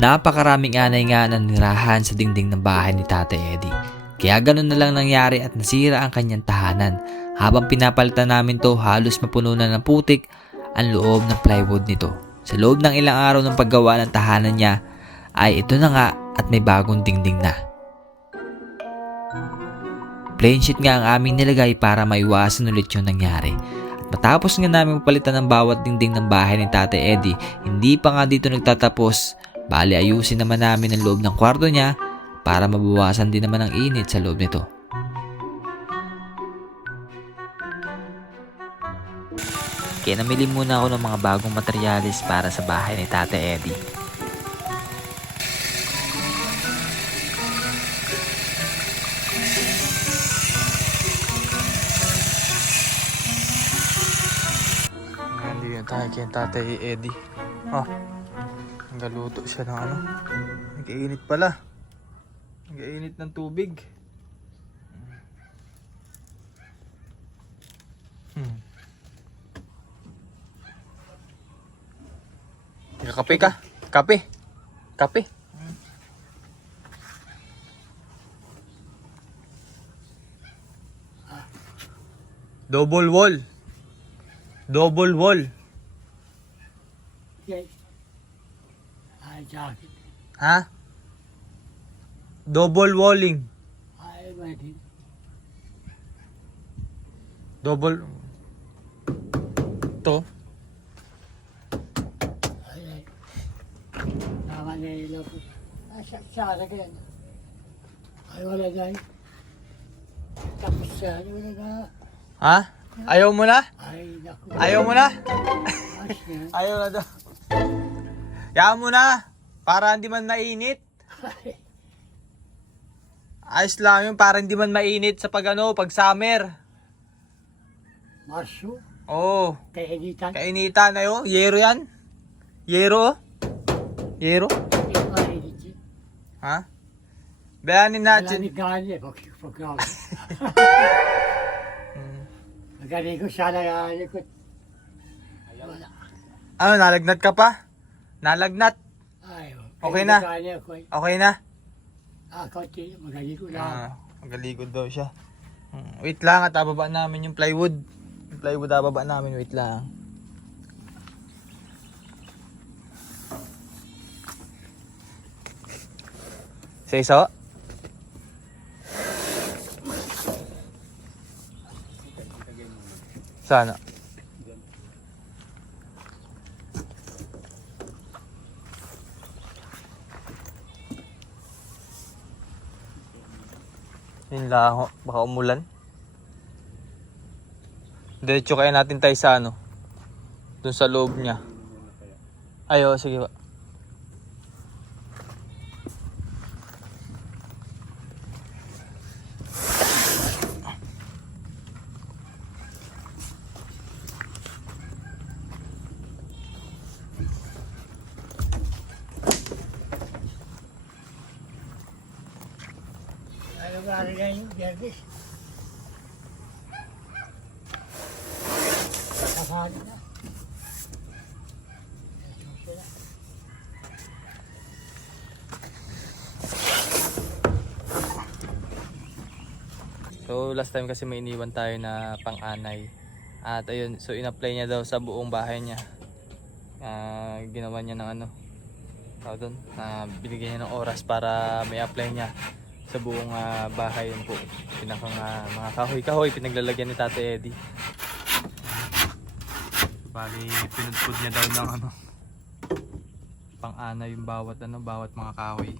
Napakaraming anay nga na nirahan sa dingding ng bahay ni Tatay Eddie. Kaya ganun na lang nangyari at nasira ang kanyang tahanan. Habang pinapalitan namin to, halos mapuno na ng putik ang loob ng plywood nito. Sa loob ng ilang araw ng paggawa ng tahanan niya, ay ito na nga at may bagong dingding na. Plain sheet nga ang aming nilagay para maiwasan ulit yung nangyari. At matapos nga namin mapalitan ng bawat dingding ng bahay ni Tatay Eddie, hindi pa nga dito nagtatapos. Bali ayusin naman namin ang loob ng kwarto niya para mabawasan din naman ang init sa loob nito. Kaya namili muna ako ng mga bagong materyales para sa bahay ni Tatay Eddie. Hindi na tayo kay Tatay Eddie. Oh, nagaluto siya ng ano. Nag-iinit pala. Nag-iinit ng tubig. Kape ka? Kape? Kape? Double wall. Double wall. Okay. I jacket. Ha? Double walling. I waiting. Double. To. I naman nila ko. Sa again. Ay wala dahil. Tapos siya, wala na. Ha? Ayaw mo na? Ay naku. Ayaw mo na? Ayos na. Ayaw na daw. Yaman mo na. Para hindi man mainit. Ayos lang yun. Para hindi man mainit sa pag summer. Marso. Oo. Kainitan. Kainitan na yun. Yero yan. Yero. Yero. Kainitin. Ha? Bayanin Wala natin. ni Gani. Pagkakas. Magaling ko siya na likod. Wala. Ano, nalagnat ka pa? Nalagnat. Ay. Okay na? Okay na? Konti. Magaling ko lang. Magaligod daw siya. Wait lang at ababa namin yung plywood. Yung plywood ababa namin. Wait lang. Say so? Sana. Yun lang ho. Baka umulan. Diretso kaya natin tayo sa ano. Doon sa loob niya. Ayo, sige ba. Ano ba rin na yung Biyernes? Kasama na. So last time kasi may iniwan tayo na pang-anay. At ayun, so in-apply niya daw sa buong bahay niya. Ginawa niya ng ano. Tawag doon, binigyan niya ng oras para may apply niya sa buong bahay. Yun po. Pinakang mga kahoy-kahoy pinaglalagyan ni Tatay Eddie. Bali, pinudpud niya daw ng ano, pang-anay yung bawat mga kahoy.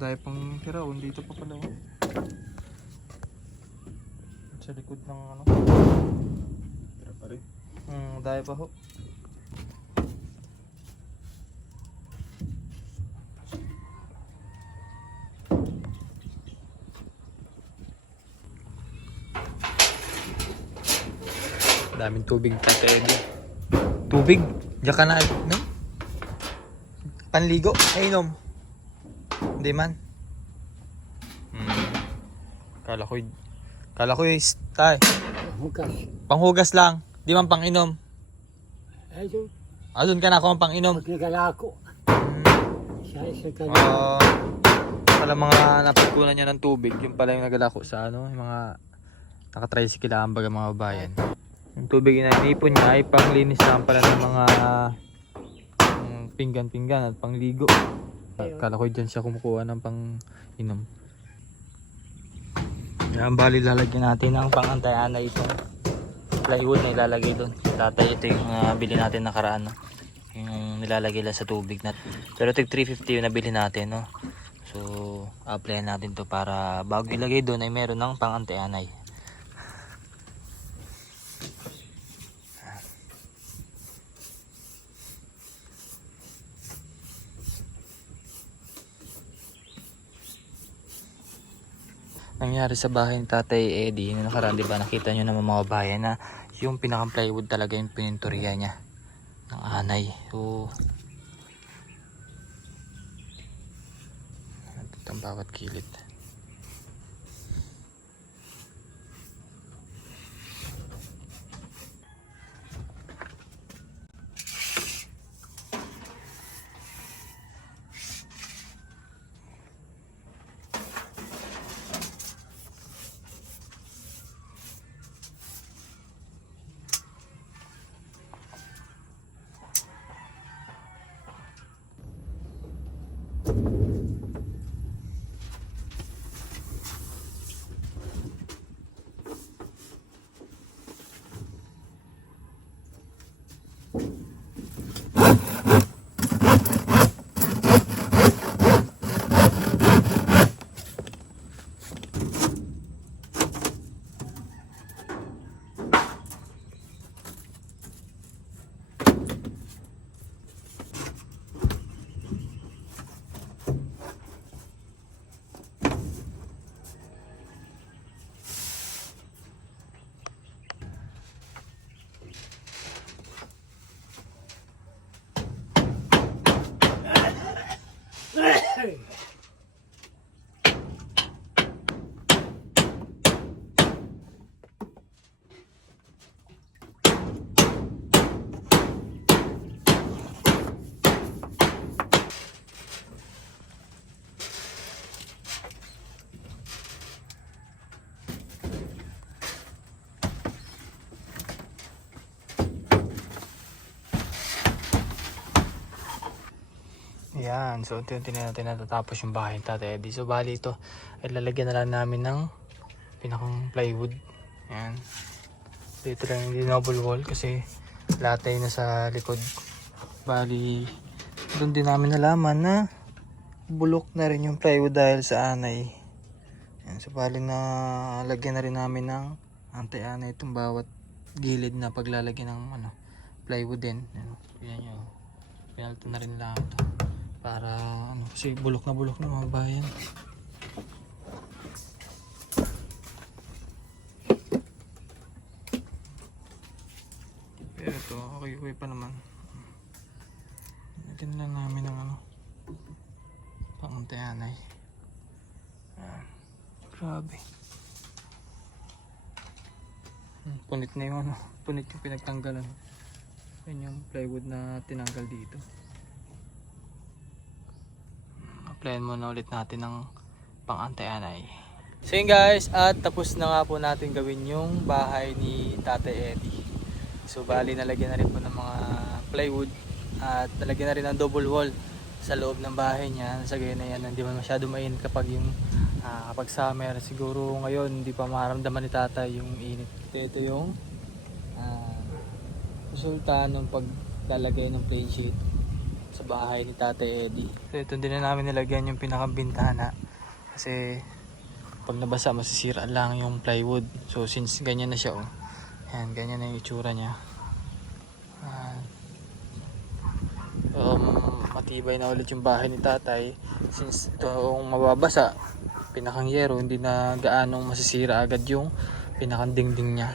Dahil pang tira, dito pa pala. Sa likod ng ano. Tira pa rin. Dahil pa ho. Daming tubig Tatay Eddie. Tubig? Diyan ka na. No? Panligo? Inom? Hindi man. Kala ko tay. Hugas. Panghugas lang. Di man pang inom. Ay, doon. Doon ka na ako ang pang-inom. Pag nagalako. Isa ka na. Pala mga napagkunan niya ng tubig, yung pala yung nagalako sa ano, yung mga naka-tricycle ang baga mga bayan. Yung tubig na inipon niya ay panglinis lang pala ng mga pinggan-pinggan at pangligo. Kala ko dyan siya kumukuha ng pang-inom. Yan, bali lalagyan natin ang pang-antay-anay itong plywood na ilalagay doon. Tatay, ito yung bili natin nakaraan, no? Yung nilalagay lang sa tubig natin. Pero tig 350 yung nabili natin, no? So, apply natin to para bago ilagay doon ay meron ng pang-antay-anay. Nangyari sa bahay ni Tatay Eddie, nung nakaraan, di ba, nakita nyo naman mga bayan na yung pinakang plywood talaga yung pininturya niya ng anay. So, ito ang bawat kilid. Yan, so unti-unti na natin natatapos yung bahay ni Tatay Eddie. So bali ito ay lalagyan na lang namin ng pinakang plywood. Yan. Dito lang yung double wall kasi latay na sa likod. Bali, doon din namin nalaman na bulok na rin yung plywood dahil sa anay. Yan, so bali na lagyan na rin namin ng antay-anay itong bawat gilid na paglalagyan ng plywood din. Yan nyo. Pinalto na rin lang ito. Para kasi bulok na mga bayan. Pero ito, okay pa naman. Lagyan lang namin ng pang-antay-anay. Grabe. Punit na yung punit yung pinagtanggalan. Yan yung plywood na tinanggal dito. Applyan muna ulit natin ng pang-antay-anay. So yun guys, at tapos na nga po natin gawin yung bahay ni Tatay Eddie. So bali nalagyan na rin po ng mga plywood at nalagyan na rin ng double wall sa loob ng bahay niya. Sa ganyan na yan, hindi man masyado mainit kapag kapag summer. Siguro ngayon hindi pa maramdaman ni Tatay yung init. Ito yung resulta ng paglalagay ng plain sheet sa bahay ni Tatay Eddie. So ito din na namin nilagyan yung pinakabintana kasi pag nabasa masisira lang yung plywood. So since ganyan na siya, yan, ganyan na yung itsura niya. Matibay na ulit yung bahay ni Tatay since itong mababasa pinakang yero, hindi na gaanong masisira agad yung pinakang dingding niya.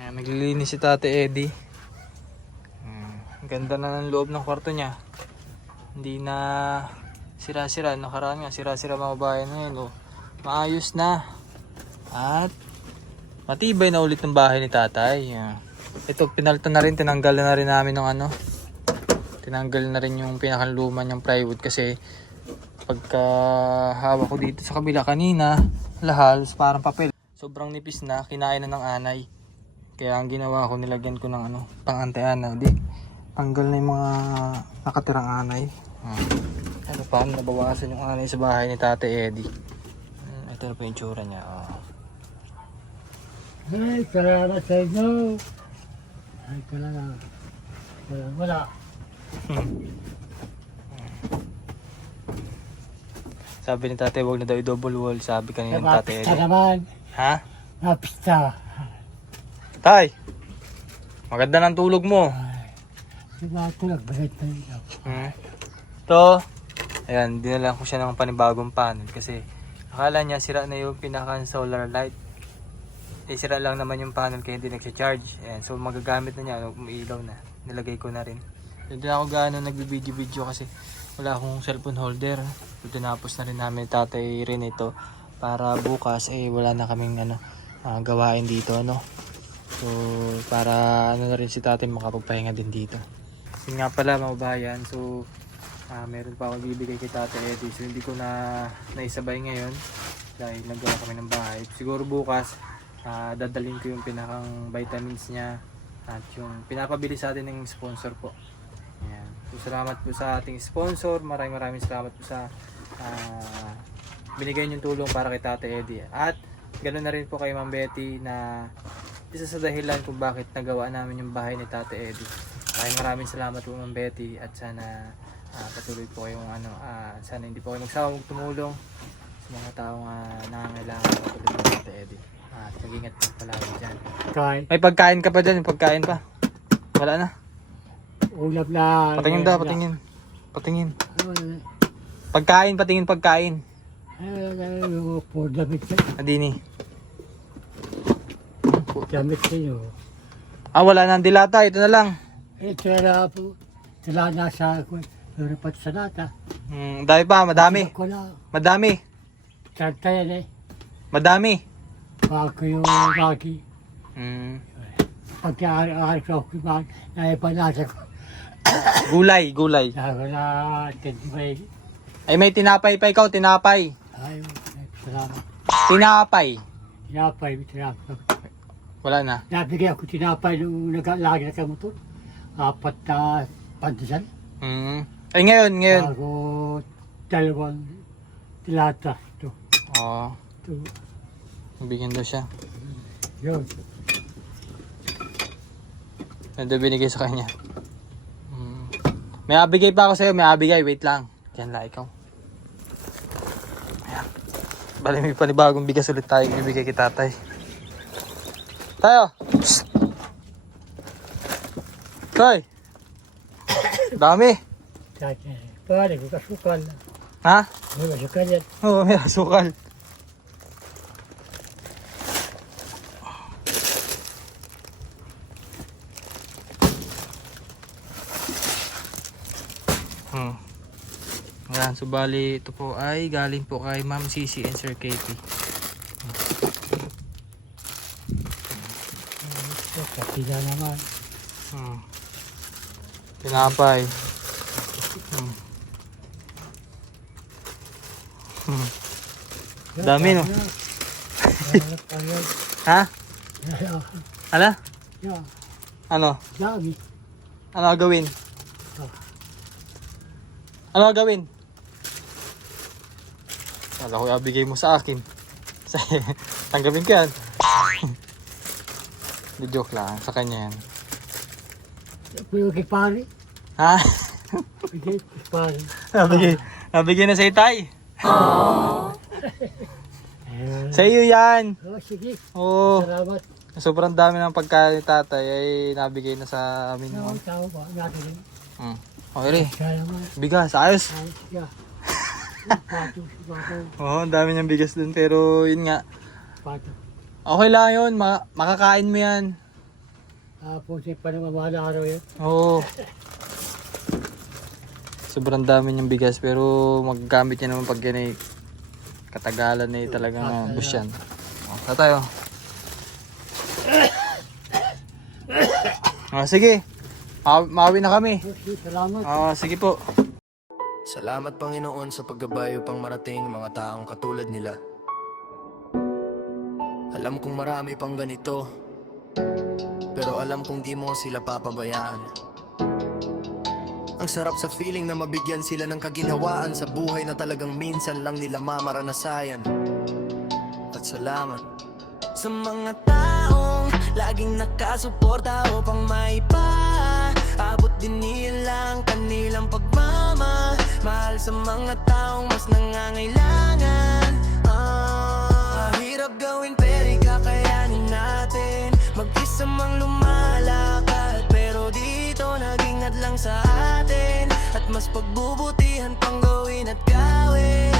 Yan, naglilinis si Tatay Eddie. Ganda na ng loob ng kwarto niya. Hindi na sira-sira. Nakaraan nga sira-sira mga bayan ngayon. Maayos na. At matibay na ulit ng bahay ni Tatay. Ito, pinalitan na rin, tinanggal na rin namin ng ano. Tinanggal na rin yung pinakaluma niyang plywood kasi pagka hawak ko dito sa kabila kanina, halos parang papel. Sobrang nipis na, kinain na ng anay. Kaya ang ginawa ko, nilagyan ko ng ano, pang anti-anay. Di, tanggal na yung mga nakatirang anay. Ano pa, nabawasan yung anay sa bahay ni Tate Eddie. Ito na po yung tsura niya. Ay, salamat sa inyo. Ay, talaga. Wala. Sabi ni Tate, wag na daw i-double wall. Sabi kanina ni Tate Napista Eddie. naman. Ha? Napista. Tay, maganda ng tulog mo. Sumatulog, bakit na ito? Ito, ayan, dinalan ko siya ng panibagong panel kasi akala niya sira na yung pinaka solar light. Sira lang naman yung panel kaya hindi nagsha-charge. Ayan, so magagamit na niya, umiilaw na. Nilagay ko na rin. Hindi na ako gaano nagbibideo kasi wala akong cellphone holder. So, tinapos na rin namin Tatay rin ito para bukas wala na kaming gawain dito So para na rin si Tatay makapagpahinga din dito. Yun nga pala mga bayan, so meron pa ako bibigay kay Tatay Eddie. So hindi ko na naisabay ngayon dahil nagawa kami ng bahay. Siguro bukas dadalhin ko yung pinakang vitamins niya at yung pinapabili sa atin ng sponsor po. Ayan. So salamat po sa ating sponsor. Maraming salamat po sa binigay niyong tulong para kay Tatay Eddie. At ganoon na rin po kay Ma'am Betty na isa sa dahilan kung bakit nagawa namin yung bahay ni Tatay Eddie. Maraming salamat po Ma'am Betty at sana patuloy po kayong sana hindi po kayo magsawang tumulong sa mga taong nangangailangan patuloy po kay Tatay Eddie. At mag-ingat po palagi dyan. Kain. May pagkain ka pa dyan, pagkain pa. Wala na. Ulap na. Patingin daw, patingin. Pagkain, pagkain. For damit ka. Adini. Damit kayo. Wala na ang dilata, ito na lang. Ito na po. Sila nasa Europat sa nata. Dahil pa, madami. Ako na. Madami. Santa yan Madami. Bago yung bagi. Pagka-aaral ko ako yung naipanasa ko. Gulay. Sabi na, tinibay. Ay may tinapay pa ikaw, tinapay. Ayaw, salamat. Tinapay. Tinapay. Wala na. Nabigay ako tinapay nung lagi na kamotor. 4 na pantisan. Ay ngayon. Bago 2 tilata. Ito. Oo. Ito. Bigyan daw siya. Yun. Ito binigay sa kanya. May abigay pa ako sa'yo, wait lang. Yan lang ikaw. Ayan. Bali may panibagong bigas ulit tayo ibigay kay Tatay. Tayo! Psst! Tay! Dami! Pare, kasukal. Ha? May masukal yan. Oo, may asukal. Ayan, so bali ito po ay galing po kay Ma'am Cici and Sir Katie. Kapila naman. Tinapay. Dami no? Ha? Ala? Ano? Dami. Ano gagawin? Ano gagawin? Wala ko ibigay mo sa akin. Tanggapin ko yan. Di joke lang. Sa kanya yan. Puyo kay pare. Ha? Kay pare. Nabigay na sa itay. Sa iyo yan. Sige. Oo. Salamat. Sobrang dami ng pagkain ni Tatay ay nabigay na sa amin. Tao ba? Natin. Okay rin. Salamat. Bigas. Ayos. Yeah. Oo, ang dami niyang bigas dun. Pero yun nga. Pato. Okay lang yun. Makakain mo yan. Tapos pa naman mahal araw yan. Oo. Sobrang dami niyang bigas. Pero magagamit niya naman pag yan ay katagalan na talagang bus yan. Sa tayo. Sige. Maawi na kami. Okay, salamat. Sige po. Salamat Panginoon sa paggabayo pang marating mga taong katulad nila. Alam kong marami pang ganito, pero alam kong di mo sila papabayaan. Ang sarap sa feeling na mabigyan sila ng kaginhawaan sa buhay na talagang minsan lang nila mamaranasayan. At salamat sa mga taong laging nakasuporta upang maipaabot din nila ang kanilang pagmamahal sa mga taong mas nangangailangan. Mahirap gawin pero kakayanin natin, mag-isa mang lumalakad, pero dito naging hadlang sa atin, at mas pagbubutihan pang gawin at gawin.